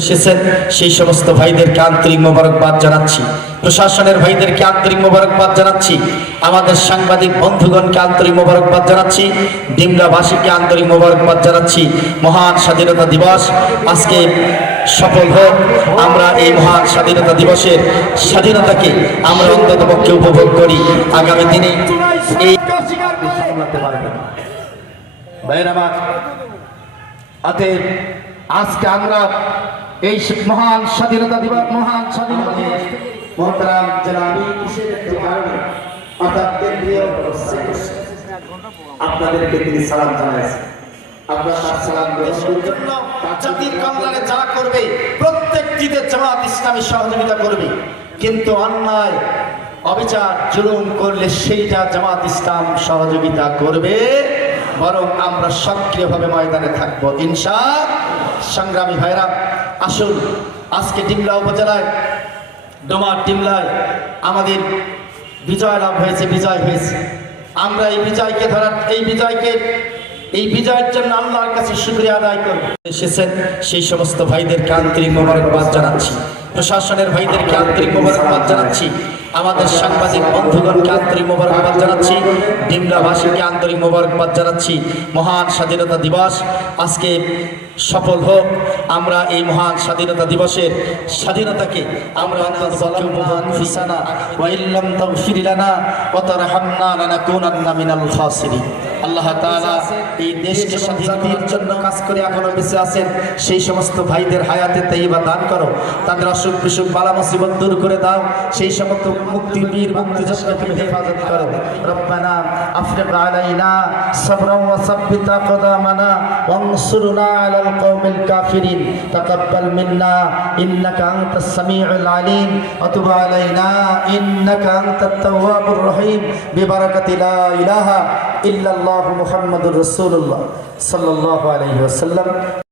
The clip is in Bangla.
এসেছেন সেই সমস্ত ভাইদেরকে আন্তরিক মোবারকবাদ জানাচ্ছি, প্রশাসনের ভাইদেরকে আন্তরিক মোবারকবাদ জানাচ্ছি, আমাদের সাংবাদিক বন্ধুগণকে আন্তরিক মোবারকবাদ জানাচ্ছি, ডিমলাবাসীকে আন্তরিক মোবারকবাদ জানাচ্ছি। মহান স্বাধীনতা দিবস আজকে সফল হোক। আমরা এই মহান স্বাধীনতা দিবসের স্বাধীনতাকে আমরা অন্ততপক্ষে উপভোগ করি। আগামী দিনে এই আজকে আমরা এই মহান স্বাধীনতা দিবস মহতারাম জনাব আপনাদেরকে তিনি সালাম জানাইছেন। আপনারা তার সালাম গ্রহণের জন্য জাতির কল্যাণে যারা করবে প্রত্যেকটিতে জামাত ইসলামী সহযোগিতা করবে, কিন্তু অন্যায় অবিচার জুলুম করলে সেইটা জামাত ইসলাম সহযোগিতা করবে, বরং আমরা সক্রিয়ভাবে ময়দানে থাকবো ইনশাআল্লাহ। সংগ্রামী ভাইরা, আসুন আজকে ডিমলা উপজেলায় ডোমার ডিমলায় আমাদের বিজয় লাভ হয়েছে, বিজয় হয়েছে। আমরা এই বিজয়কে এই বিজয়ের জন্য আল্লাহর কাছে শুকরিয়া আদায় করব। এসেছেন সেই সমস্ত ভাইদেরকে আন্তরিক মোবারকবাদ জানাচ্ছি, প্রশাসনের ভাইদেরকে আন্তরিক মোবারকবাদ জানাচ্ছি, আমাদের সাংবাদিক বন্ধুগণকে আন্তরিক মোবারকবাদ জানাচ্ছি, ডিমলাবাসীকে আন্তরিক মোবারকবাদ জানাচ্ছি। মহান স্বাধীনতা দিবস আজকে সফল হোক। আমরা এই মহান স্বাধীনতা দিবসের স্বাধীনতাকে আমরা অন্ততপক্ষে উপভোগ ফিসানা ওয়া ইল্লাম তাগফির লানা ওয়া তারহামনা লানাকুনান্না মিনাল খাসিরিন। আল্লাহ তাআলা এই দেশকে স্বাধীনতার জন্য কাজ করে এখনো বেঁচে আছেন সেই সমস্ত ভাইদের হায়াতে তাইয়্যিবা দান করো, তাদের অসুখ বিসুখ বালা মুসিবত দূর করে দাও, সেই সমস্ত মুক্তিবীর মুক্তিযোদ্ধাকে হেফাজত করো। রব্বানা আফরিগ আলাইনা সাবরান ওয়া সাব্বিত আকদামানা ওয়ানসুরনা আলাল কওমিল কাফিরিন। তাকাব্বাল মিন্না ইন্নাকা আনতাস সামিউল আলিম ওয়া তুব আলাইনা ইন্নাকা আনতাত তাওয়াবুর রহিম বিবারাকাতি লা ইলাহা ইল্লাল্লাহু মুহাম্মাদুর রাসূলুল্লাহ সাল্লাল্লাহু আলাইহি ওয়াসাল্লাম।